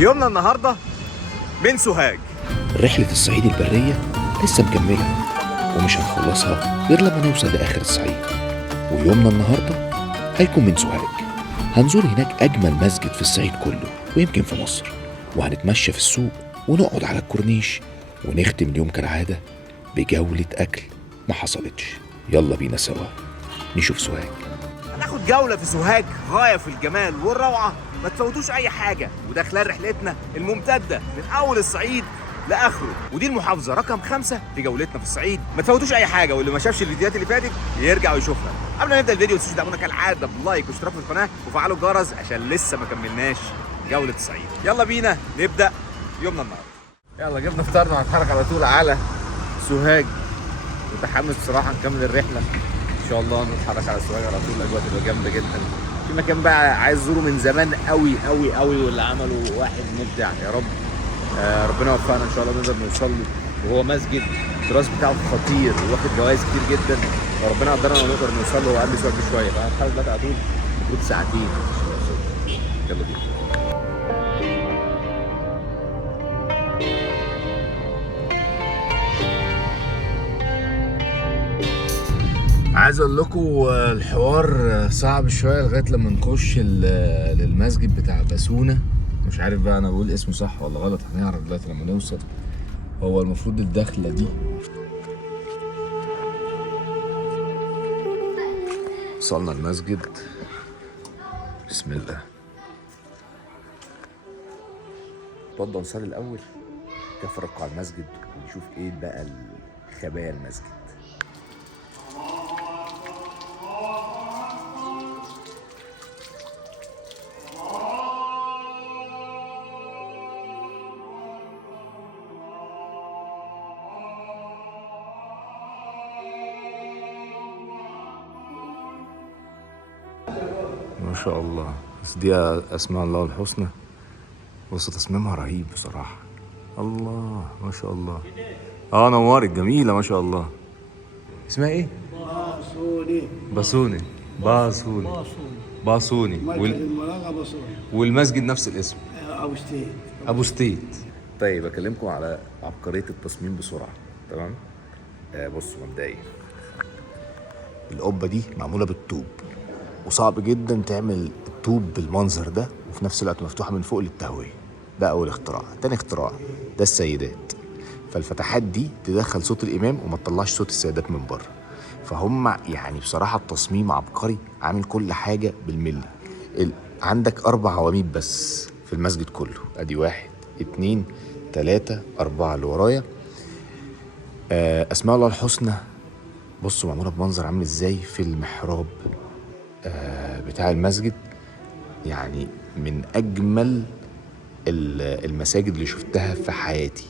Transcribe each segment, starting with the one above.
يومنا النهارده من سوهاج. رحلة الصعيد البرية لسه مكملة ومش هنخلصها غير لما نوصل لآخر الصعيد. ويومنا النهاردة هيكون من سوهاج. هنزور هناك أجمل مسجد في الصعيد كله ويمكن في مصر، وهنتمشى في السوق ونقعد على الكورنيش، ونختم اليوم كالعادة بجولة أكل ما حصلتش. يلا بينا سوا نشوف سوهاج. هناخد جولة في سوهاج غاية في الجمال والروعة، ما تفوتوش أي حاجة، وده خلال رحلتنا الممتدة من أول الصعيد لآخره. ودي المحافظة رقم 5 في جولتنا في الصعيد. ما تفوتوش أي حاجة، واللي ما شافش الفيديوهات اللي فاتت يرجع ويشوفها. قبل ما نبدأ الفيديو متنسوش تدعمونا كالعادة بلايك واشتراك في القناة وفعلوا الجرس عشان لسه ما كملناش جولة الصعيد. يلا بينا نبدأ يومنا النهارده. يلا جبنا فطارنا وهنتحرك على طول على سوهاج. متحمس بصراحة نكمل الرحلة إن شاء الله. نتحرك على سوهاج على طول، الأجواء تبقى جامدة جدا. في مكان بقى عايز أزوره من زمان قوي قوي قوي، واللي عمله واحد مبدع يا رب. ربنا يوفقنا إن شاء الله نقدر نوصل له. وهو مسجد التراث بتاعه خطير واخد جوائز كتير جدا، وربنا قدرنا ونقدر نوصل له. وقبل سوهاج بشوية فهنتحرك دلوقتي على طول، المفروض ساعتين. يلا بينا. عايز اقول لكم الحوار صعب شويه لغايه لما نخش للمسجد بتاع بسونه. مش عارف بقى انا بقول اسمه صح ولا غلط، هنعرف دلوقتي لما نوصل. هو المفروض الدخله دي. وصلنا المسجد، بسم الله. اتفضل نصلي الاول، نفرق على المسجد ونشوف ايه بقى خبايا المسجد. ما شاء الله، بس دي اسماء الله الحسنى. بص تصميمها رهيب بصراحه. الله ما شاء الله. نورت، جميله ما شاء الله. اسمها ايه؟ باسوني. باسوني. والمسجد نفس الاسم، ابو ستيت. طيب اكلمكم على عبقريه التصميم بسرعه. تمام. بصوا مبدئيا القبه دي معموله بالطوب، وصعب جدا تعمل الطوب بالمنظر ده وفي نفس الوقت مفتوحه من فوق للتهويه. ده اول اختراع. تاني اختراع ده السيدات، فالفتحات دي تدخل صوت الامام وما تطلعش صوت السيدات من بره. فهم يعني بصراحه التصميم عبقري، عامل كل حاجه بالملي. عندك 4 عواميد بس في المسجد كله، ادي 1 2 3 4 اللي ورايا. اسماء الله الحسنى. بصوا معموله بمنظر عامل ازاي في المحراب بتاع المسجد. يعني من اجمل المساجد اللي شفتها في حياتي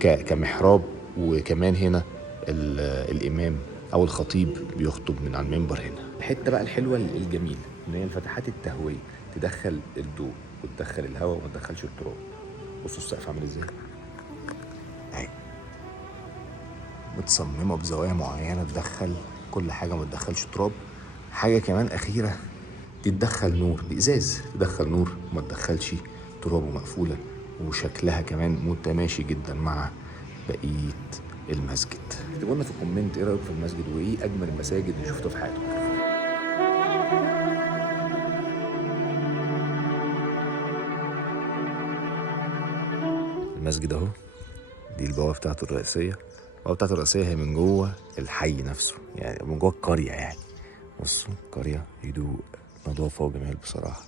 كمحراب. وكمان هنا الامام او الخطيب بيخطب من على المنبر هنا. الحته بقى الحلوه الجميله ان هي فتحات التهويه تدخل الضوء وتدخل الهواء وما تدخلش التراب. بصوا السقف عامل ازاي اهي، متصممه بزوايا معينه تدخل كل حاجه وما تدخلش تراب. حاجه كمان اخيره، تدخل نور بإزاز، تدخل نور وما تدخلش تراب ومقفولة. وشكلها كمان متماشي جدا مع بقية المسجد. اكتبوا لنا في الكومنت ايه رأيكم في المسجد وايه اجمل المساجد اللي شفتوها في حياتكم. المسجد اهو، دي البوابة بتاعته الرئيسية. البوابة بتاعته الرئيسية هي من جوه الحي نفسه، يعني من جوه القرية. يعني بصوا قرية، هدوء، نظافة وجمال بصراحة.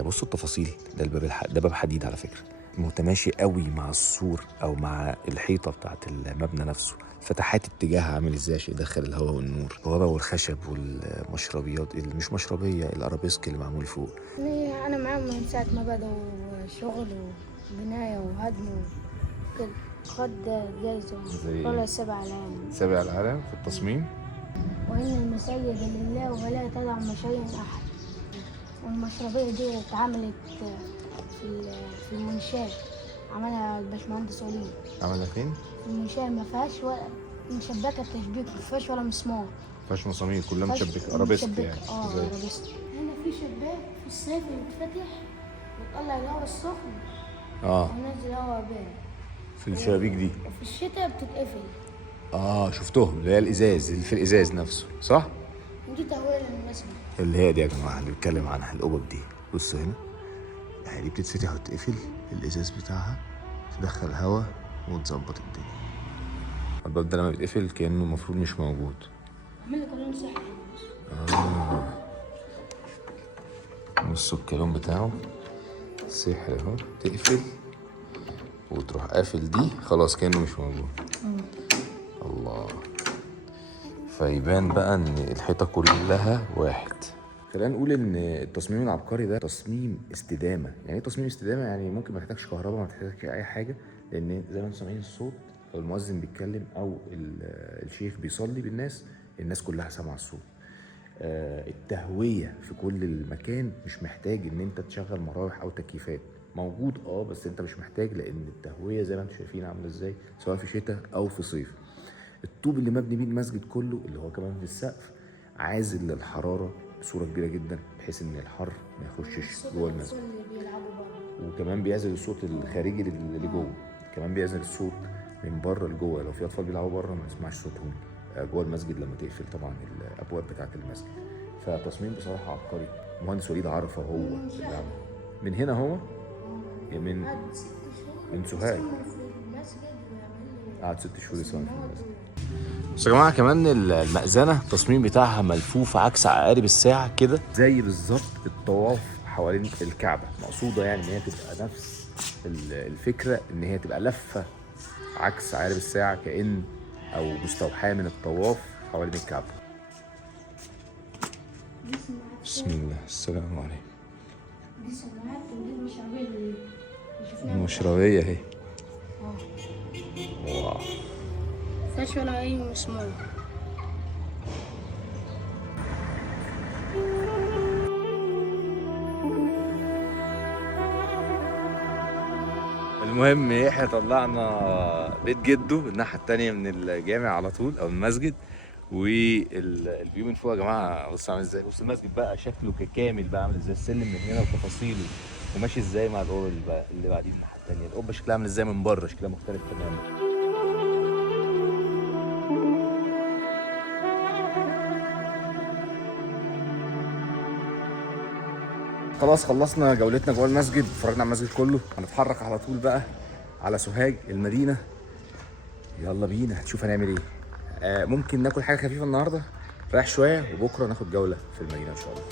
بصوا التفاصيل. ده الباب ده باب حديد على فكرة، متماشي قوي مع السور او مع الحيطة بتاعت المبنى نفسه. فتحات اتجاهها عامل ازاي عشان يدخل الهواء والنور. البوابة والخشب والمشربيات اللي مش مشربية، الارابيسك اللي معمول فوق. انا معاهم من ساعة ما بدأوا شغل وبناية وهدم وكده. خد جايزة طلع 7 علام. 7 العالم في التصميم. وإن المساجد لله ولا تدع مشاريع أحد. والمشربية دي اتعملت في المنشاة، عملها الباشمهندس وليد. عملها فين؟ في المنشاة ما فيهاش ولا مشبكة تشبيك، ما فيهاش ولا مسمار، ما فيهاش مسامير، كلها مشبكة ارابيسك يعني. ارابيسك. هنا في شباك في الصيف بيتفتح بتطلع الهواء السخن ونزل هواء بارد. في الشبابيك دي. وفي الشتاء بتتقفل. شفتهم اللي هي الازاز اللي في الازاز نفسه، صح؟ دي تهوية للمسجد. اللي هي دي يا جماعه اللي بنتكلم عنها، القبب دي. بص هنا يعني دي بتتفتح وتتقفل، الازاز بتاعها تدخل هواء وتظبط الدنيا. الباب ده لما بيتقفل كانه المفروض مش موجود. عامل لك لون سحري. بصوا الكلام بتاعه سحر اهو، تقفل وتروح قافل دي، خلاص كانه مش موجود. الله. فيبان بقى ان الحيطه كلها واحد. خلينا نقول ان التصميم العبقري ده تصميم استدامه. يعني ايه تصميم استدامه؟ يعني ممكن ما تحتاجش كهرباء، ما تحتاجش اي حاجه، لان زي ما انتم سامعين الصوت، او المؤذن بيتكلم او الشيخ بيصلي بالناس، الناس كلها سامعه الصوت. التهويه في كل المكان، مش محتاج ان انت تشغل مراوح او تكييفات. موجود بس انت مش محتاج، لان التهويه زي ما انتم شايفين عامله ازاي، سواء في شتاء او في صيف. الطوب اللي مبني بيه المسجد كله، اللي هو كمان في السقف، عازل للحراره بصوره كبيره جدا، بحيث ان الحر ما يخشش جوه المسجد. وكمان بيعزل الصوت الخارجي اللي جوه، كمان بيعزل الصوت من بره لجوه. لو في اطفال بيلعبوا بره ما نسمعش صوتهم جوه المسجد لما تقفل طبعا الابواب بتاعه المسجد. فتصميم بصراحه عبقري. المهندس وليد عرفه هو اللي عمله. من هنا هو من سوهاج قعد 6 شهور يصمم في المسجد. بس يا جماعه كمان المأذنه التصميم بتاعها ملفوف عكس عقارب الساعه كده، زي بالظبط الطواف حوالين الكعبه. مقصوده يعني ان هي تبقى نفس الفكره، ان هي تبقى لفه عكس عقارب الساعه، كأن او مستوحاه من الطواف حوالين الكعبه. بسم الله. السلام عليكم. دي سماعات ودي المشربية اللي شفناها. المشربية اهي. واو. مفيهاش ولا أي مسمار. المهم احنا طلعنا بيت جده الناحية التانية من الجامع على طول او المسجد، والفيو من فوق يا جماعه بص عامل ازاي. بص المسجد بقى شكله كامل بقى عامل ازاي، السلم من هنا وتفاصيله، وماشي ازاي مع القبه اللي بعدين الناحيه الثانيه. القبه شكلها عامل ازاي من بره، شكلها مختلف تماما. خلاص خلصنا جولتنا جوه المسجد، اتفرجنا على المسجد كله. هنتحرك على طول بقى على سوهاج المدينه. يلا بينا نشوف هنعمل ايه. ممكن ناكل حاجه خفيفه النهارده، رايح شويه، وبكره ناخد جوله في المدينه ان شاء الله.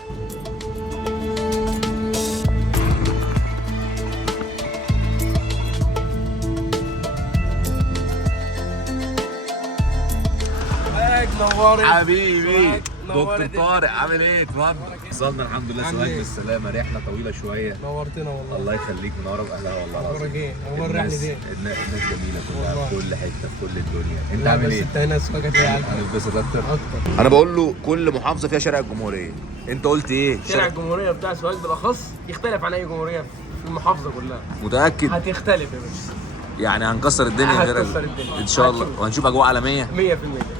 نورت حبيبي دكتور طارق، عامل ايه؟ اتفضل. وصلنا الحمد لله سوهاج بالسلامه. رحله طويله شويه. نورتنا والله. الله يخليك، منوره باهلها والله العظيم. اخبارك ايه؟ اخبار الرحله دي؟ الناس جميله كلها في كل حته في كل الدنيا. انت عامل ايه؟ انت هنا سوهاج هنتبسط اكتر. انا بقول له كل محافظه فيها شارع الجمهوريه، انت قلت ايه؟ شارع الجمهوريه بتاع سوهاج بالاخص يختلف عن اي جمهوريه في المحافظه كلها. متاكد؟ هتختلف يا باشا، يعني هنكسر الدنيا غير هنكسر الدنيا ان شاء الله، وهنشوف اجواء عالميه 100%.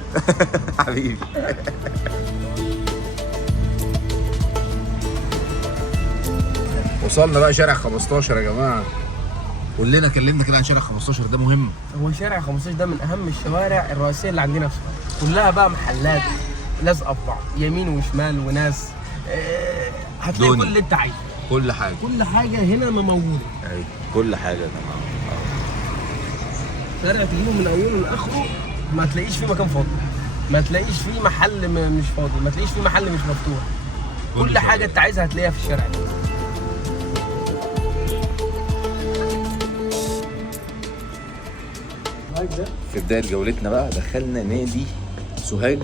حبيبي. وصلنا بقى شارع 15 يا جماعه. قول لنا، كلمنا كده عن شارع 15 ده مهم. هو شارع 15 ده من اهم الشوارع الرئيسيه اللي عندنا في سوهاج، كلها بقى محلات لازقه في بعض، يمين وشمال وناس. هتلاقي كل اللي انت عايزه، كل حاجه هنا موجوده. ايوه كل حاجه يا جماعه. شارع تجيبه من اوله لاخره ما تلاقيش فيه مكان فاضي، ما تلاقيش فيه محل مش فاضي، ما تلاقيش فيه محل مش مفتوح. كل حاجه انت عايزها هتلاقيها في الشارع ده. في بدايه جولتنا بقى دخلنا نادي سوهاج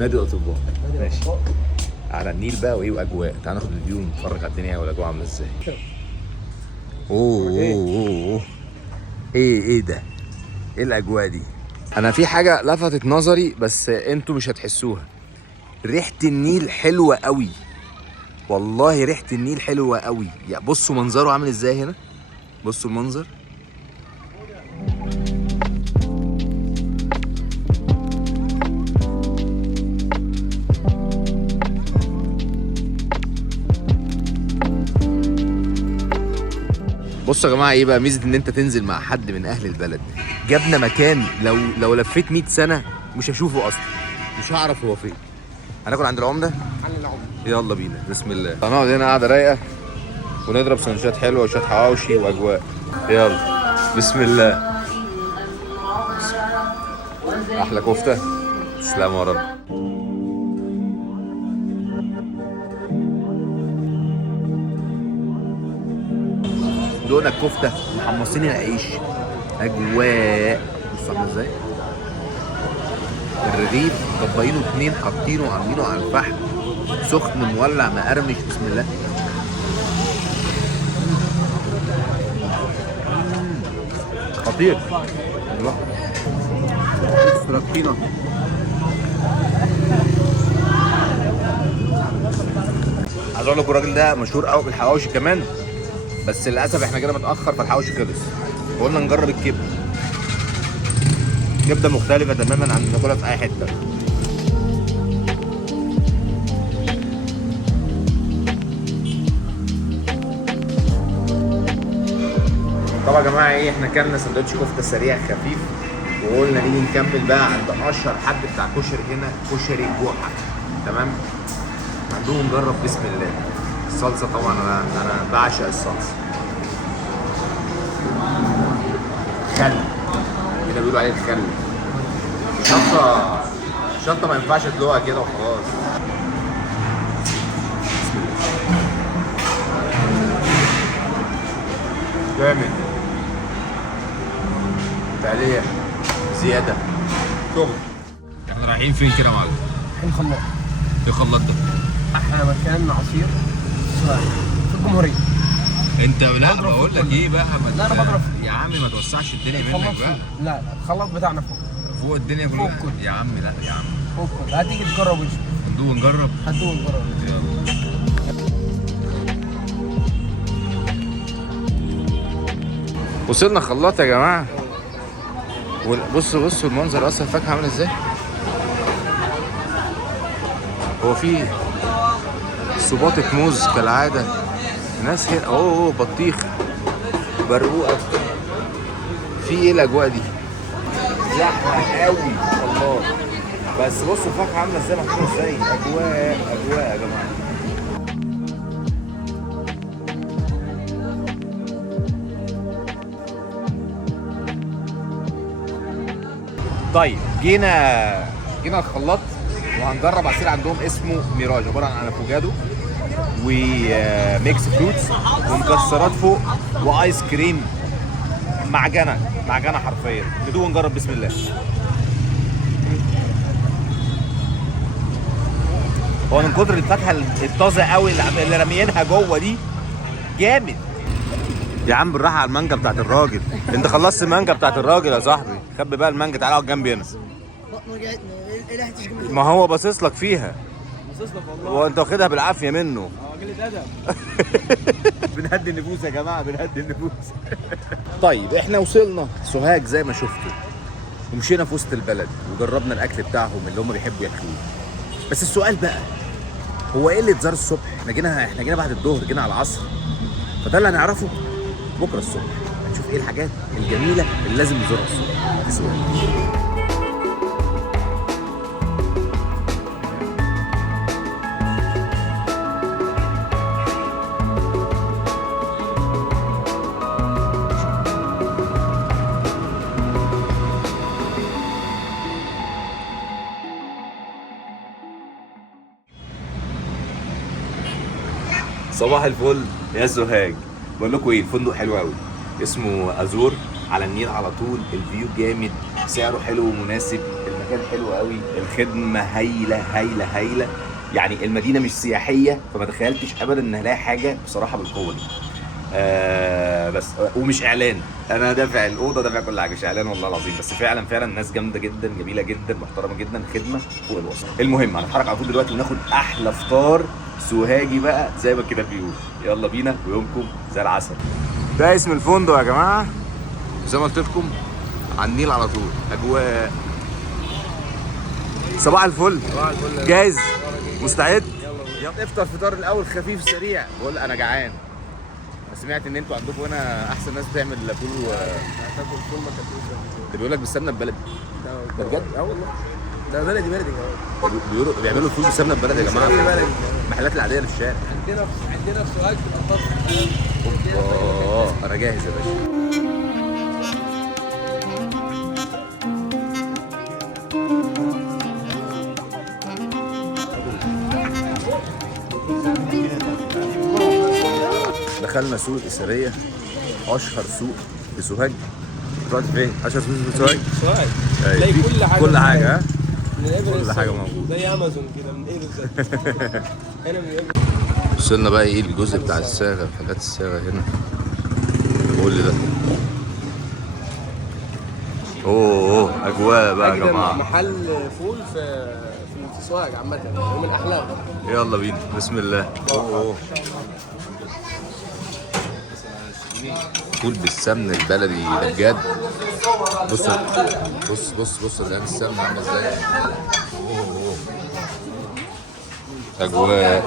نادي الاطباء. ماشي على النيل بقى، وايه واجواء. تعال ناخد الفيو ونتفرج على الدنيا والاجواء عامله ازاي. اوه ايه ده؟ ايه الاجواء دي؟ انا في حاجه لفتت نظري بس انتوا مش هتحسوها. ريحه النيل حلوه قوي والله، ريحه النيل حلوه قوي. يعني بصوا منظره عامل ازاي هنا، بصوا المنظر. بصوا يا جماعه ايه بقى ميزه ان انت تنزل مع حد من اهل البلد. جابنا مكان لو لفيت 100 سنه مش هشوفه اصلا، مش هعرف هو فين. هناكل عند العمده. عن العمر. يلا بينا بسم الله. هنقعد هنا قاعده رايقه ونضرب سندوتشات حلوه وشويه حواوشي واجواء. يلا بسم الله. احلى كفته. تسلم يا رب. دوقنا الكفته محمصين العيش اجواء. بصوا عامله ازاي. الرغيف طبقينه اتنين حاطينه وعاملينه على الفحم سخن مولع مقرمش. بسم الله. خطير والله. ركينا. عايز اقول لكم الراجل ده مشهور قوي بالحواوشي كمان، بس للاسف احنا كده متاخر فالحواوشي خلص. وقلنا نجرب الكبده. كبده مختلفه تماما عن اللي بناكلها في اي حته. طبعا يا جماعه ايه، احنا كلنا سندوتش كفته سريع خفيف وقلنا نيجي نكمل بقى عند اشهر حد بتاع كشري هنا، كشري جوحه. تمام. عندهم نجرب بسم الله. الصلصه طبعا انا بعشق الصلصه. خل كده بيقولوا عليه الخل. شطه ما ينفعش تدوقها كده وخلاص. بسم الله. جامد. تعليق زياده شغل. احنا رايحين فين كده يا معلم؟ رايحين خلاط. ايه خلاط ده؟ احلى مكان عصير في الجمهوريه. انت لا بقول لك ايه بقى لا انا بضرب يا عم ما توسعش الدنيا منك بقى. لا الخلاط بتاعنا فوق الدنيا كلها. فوق كله. يا عم لا يا عم فوق كله. هتيجي تجرب وتشوف. ندوق نجرب. هتدوق نجرب. يلا. وصلنا خلاط يا جماعه. بصوا المنظر اصلا الفاكهه عامله ازاي. هو في صباطة موز كالعاده. ناس هنا اوه بطيخ برقوقه. في ايه الاجواء دي؟ زحمه قوي الله. بس بصوا الفاكهه عامله ازاي محطوطه ازاي. اجواء يا جماعه. طيب جينا الخلاط وهنجرب عصير عندهم اسمه ميراج، عباره عن افوكادو وميكس فروتس ومكسرات فوق وايس كريم. معجنه حرفيا. ندوق ونجرب بسم الله. هو من كتر الفاكهه الطازه قوي اللي راميينها جوه دي جامد. يا عم بالراحه على المانجا بتاعت الراجل. انت خلصت المانجا بتاعت الراجل يا صاحبي. خبي بقى المانجا. تعالى اقعد جنبي هنا. ما هو باصص لك فيها. باصص لك والله. وانت واخدها بالعافيه منه. قله ادب. بنهدي النفوس يا جماعه، بنهدي النفوس. طيب احنا وصلنا سوهاج زي ما شفتوا ومشينا في وسط البلد وجربنا الاكل بتاعهم اللي هم بيحبوا ياكلوه. بس السؤال بقى هو ايه اللي اتزار الصبح؟ احنا جينا بعد الظهر، جينا على العصر. فده اللي هنعرفه بكره الصبح. هنشوف ايه الحاجات الجميله اللي لازم نزورها الصبح في سوهاج. صباح الفل يا سوهاج. بقول لكم ايه، الفندق حلو قوي اسمه ازور على النيل على طول. الفيو جامد، سعره حلو ومناسب، المكان حلو قوي، الخدمه هايله. يعني المدينه مش سياحيه فما تخيلتش ابدا ان هلاقي حاجه بصراحه بالقوه دي. بس ومش اعلان، انا دافع الاوضه دافع كل حاجه، مش اعلان والله العظيم. بس فعلا ناس جامده جدا، جميله جدا، محترمه جدا، خدمه فوق الوصف. المهم هنتحرك على طول دلوقتي وناخد احلى فطار سوهاجي بقى زي ما كده بيقول. يلا بينا ويومكم زي العسل. ده اسم الفندق يا جماعه، زي ما قلت لكم على النيل على طول. اجواء صباح الفل. جاهز؟ مستعد؟ يلا افطر فطار الاول خفيف سريع. بقول انا جعان بس سمعت ان انتوا عندكم هنا احسن ناس بتعمل فول تاكل فول ما تاكلوش. ده بيقول لك بالسمنه البلدي. ده بجد؟ والله ده بلدي كمان. بيقولوا بيعملوا الفول بالسمنه البلدي يا جماعه. بلدي. المحلات العاديه اللي في الشارع. عندنا في سوهاج بتبقى انا جاهز يا باشا. دخلنا سوق الإسرية، اشهر سوق في سوهاج. رحت فين؟ اشهر سوق في سوهاج. سوهاج أيوة. تلاقي كل حاجه، كل حاجه ها؟ كل حاجة موجودة. زي امازون كده من ايه بالظبط. هنا من وصلنا بقى ايه الجزء بتاع الصاغه، حاجات الصاغه هنا. قول لي ده. اوه اجواء بقى يا جماعه. محل فول في سوهاج عامه ومن احلام. يلا بينا بسم الله. اوه فول بالسمن البلدي ده بجد. بص بص بص بص الان السمن عامله ازاي. اوه اجواء.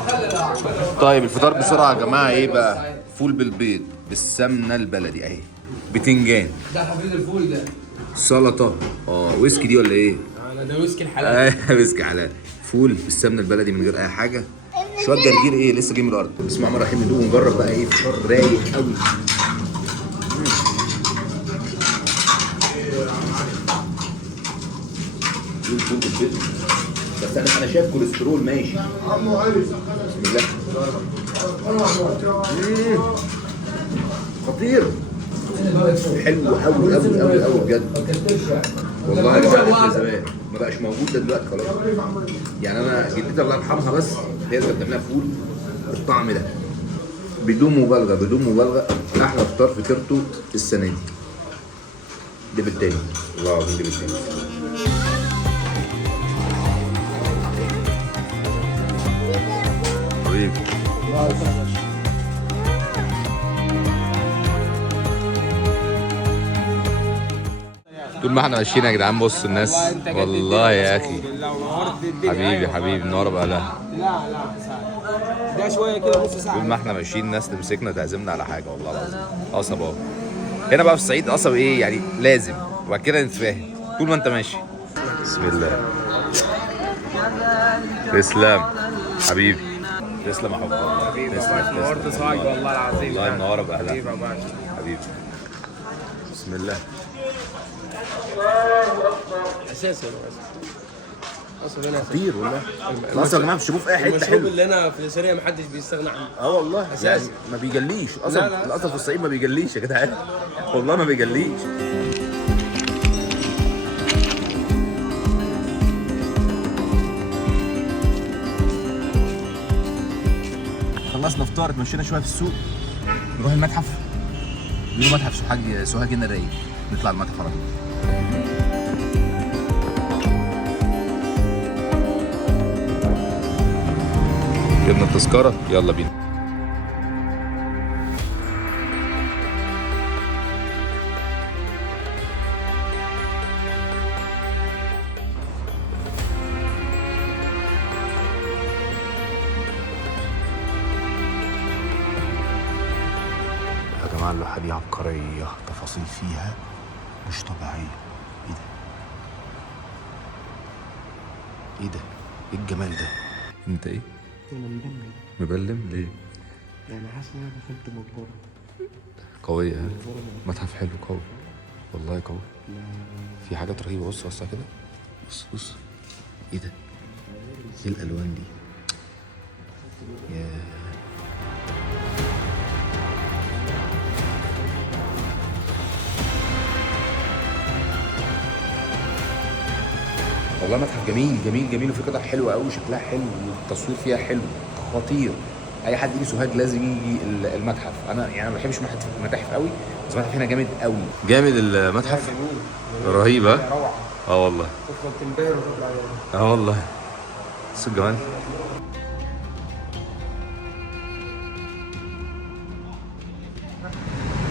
طيب الفطار بسرعه يا جماعه ايه بقى؟ فول بالبيض بالسمنه البلدي اهي، بتنجان، ده حبيب الفول ده، سلطه، ويسكي دي ولا ايه؟ ده ويسكي الحلال. ويسكي حلال. فول بالسمنه البلدي من غير اي حاجه. شويه جرجير ايه لسه جاي من الارض. بسم الله الرحمن الرحيم. ندوق ونجرب بقى ايه فطار رايق قوي. فول بالبيض بس انا شايف كوليسترول ماشي. بسم الله. خطير. حلو قوي قوي قوي قوي بجد. والله يا جماعه ده زمان ما بقاش موجود ده دلوقتي خلاص. يعني انا جدتي الله يرحمها بس هي اللي كانت بتعملها فول بالطعم ده بدون مبالغه بدون مبالغه. احلى فطار فطرته السنه دي. ده بالتاني والله العظيم ده بالتاني. حبيبي طول ما احنا ماشيين يا جدعان بصوا الناس والله يا اخي. حبيبي حبيبي منور بقالها. لا ده شويه كده نص ساعه. طول ما احنا ماشيين ناس تمسكنا تعزمنا على حاجه والله العظيم. قصب اهو. هنا بقى في الصعيد قصب ايه يعني لازم وبعد كده نتفاهم طول ما انت ماشي. بسم الله. تسلم حبيبي. تسلم يا حبيبي. تسلم. نورت سوهاج والله العظيم. والله منوره باهلها. حبيبي. بسم الله. اساسا هنا خطير والله. اصلا يا جماعه بتشوفوه في اي حته المشروب حلو. اللي هنا في الاسريه محدش بيستغنى عنه. والله أساسي. يعني ما بيجليش اصلا. لا. الاصل في الصعيد ما بيجليش يا جدعان. والله ما بيجليش. خلصنا فطار اتمشينا شويه في السوق نروح المتحف. بيقولوا متحف سوهاج هنا رايق. نطلع المتحف على طول. جبنا التذكرة يلا بينا. يا جماعة اللوحة دي عبقرية، تفاصيل فيها مش طبيعية. ايه ده؟ ايه ده؟ ايه الجمال ده؟ انت ايه؟ انا مبلم ليه؟ يعني حاسس ان انا دخلت مقبره. قوية ها؟ متحف حلو قوي والله قوي. في حاجات رهيبة. بص بص كده. بص بص ايه ده؟ ايه الالوان دي؟ ياه. والله متحف جميل جميل جميل وفي قطع حلوه قوي شكلها حلو والتصوير فيها حلو خطير. اي حد يجي سوهاج لازم يجي المتحف. انا يعني ما بحبش متاحف قوي بس المتحف هنا جامد قوي. جامد المتحف. رهيب ها؟ روعه. والله. تدخل تنبهر وتطلع يعني. والله. بص الجمال.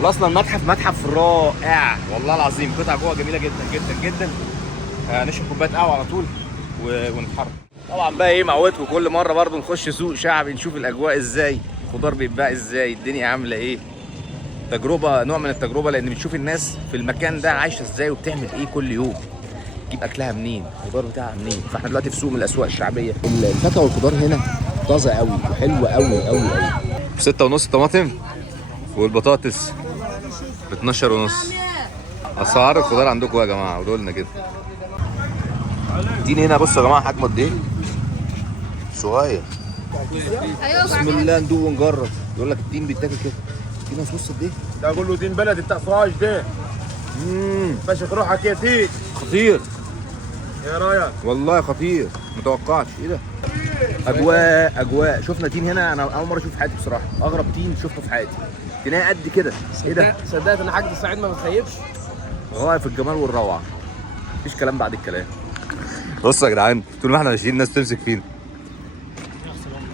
خلصنا المتحف. متحف رائع والله العظيم. قطع جوه جميله جدا جدا جدا. نشرب كوبايه قهوه على طول ونتحرك. طبعا بقى ايه معودكم كل مره برضو نخش سوق شعبي نشوف الاجواء ازاي، الخضار بيتباع ازاي، الدنيا عامله ايه. تجربه، نوع من التجربه، لان بتشوف الناس في المكان ده عايشه ازاي وبتعمل ايه كل يوم، تجيب اكلها منين، الخضار بتاعها منين. فاحنا دلوقتي في سوق من الاسواق الشعبيه. الفاكهه والخضار هنا طازه قوي وحلوه قوي قوي قوي. ب6.5 طماطم، والبطاطس ب12.5. اسعار الخضار عندكم يا جماعه؟ قولوا لنا كده. اديني هنا، بصوا يا جماعه حجمه قد ايه؟ صغير. بسم الله، ندوق ونجرب. يقول لك التين بيتاكل كده. التين بص قد ايه؟ ده اقول له دين بلدي بتاع سراج ده. فشخ روحك يا تيك. خطير. يا رايك والله خطير، متوقعش. ايه ده؟ اجواء. شفنا تين هنا، انا اول مره اشوف في حياتي بصراحه. اغرب تين شفته في حياتي. تلاقي قد كده. ايه ده؟ صدقت ان حاجه الصعيد ما بتخيبش. غاية في الجمال والروعه. مفيش كلام بعد الكلام. بصوا يا جدعان، طول ما احنا ماشيين الناس تمسك فينا.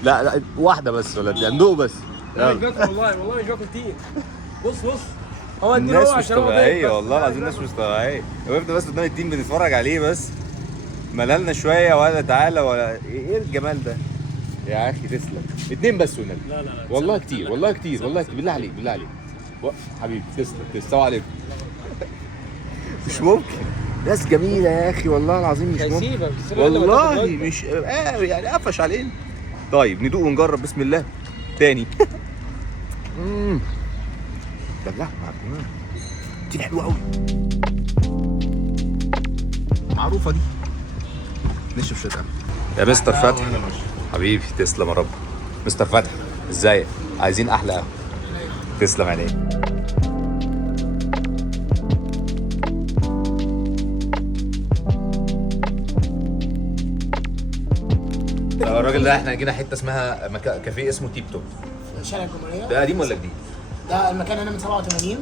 لا واحده بس ولا دي ندوق بس. لا مش باكل والله مش باكل تين. بص هو الدين الناس هو مش عشان هو طبيعيه، ضيق بس. والله العظيم الناس مش طبيعيه. وقفنا بس قدام التين بنتفرج عليه بس. مللنا شويه ولا تعالى ولا ايه الجمال ده؟ يا اخي تسلم. 2 بس والنبي. لا والله كتير، والله كتير، والله كتير. بالله عليك بالله عليك. حبيبي تسلم. السلام عليكم. مش ممكن. ناس جميله يا اخي، والله العظيم مش ممكن. هيسيبك والله مش يعني قفش علينا. طيب ندوق ونجرب. بسم الله. تاني. ده اللحمه كمان دي حلوه قوي، معروفه دي. نشف شويه يا مستر فتحي. حبيبي تسلم يا رب. مستر فتحي ازيك؟ عايزين احلى قهوه. تسلم عليك. الراجل ده احنا جينا حته اسمها كافيه اسمه تيب توب. شارع الجمهورية. ده قديم ولا جديد؟ ده المكان هنا من 87.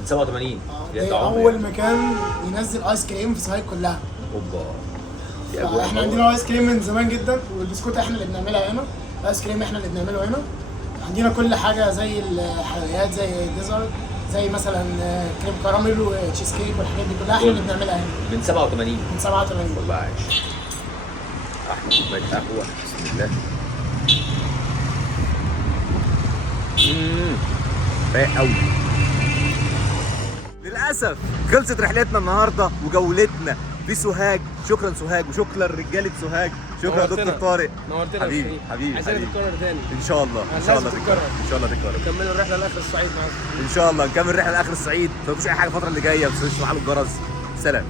من 87. ده أول مكان ينزل آيس كريم في سوهاج كلها. اوبا. احنا عندنا آيس كريم من زمان جدا، والبسكوت احنا اللي بنعملها هنا، الآيس كريم احنا اللي بنعمله هنا. عندنا كل حاجة زي الحلويات، زي الديزرت، زي مثلا كريم كراميل وتشيز كيك والحاجات دي كلها احنا اللي بنعملها هنا. من 87. من 87. والله عايش. احلى كوبايه قهوه. بسم الله. رايق قوي. للاسف خلصت رحلتنا النهارده وجولتنا في سوهاج. شكرا سوهاج، وشكرا رجاله سوهاج. شكرا دكتور طارق. نورتنا. حبيبي عايزين تتكرر تاني ان شاء الله. ان شاء الله تتكرر. ان شاء الله تتكرر. نكمل الرحله لاخر الصعيد معاكم ان شاء الله نكمل رحله لاخر الصعيد. ما تنسوش اي حاجه الفتره اللي جايه، ما تنسوش تفعلوا الجرس. سلام.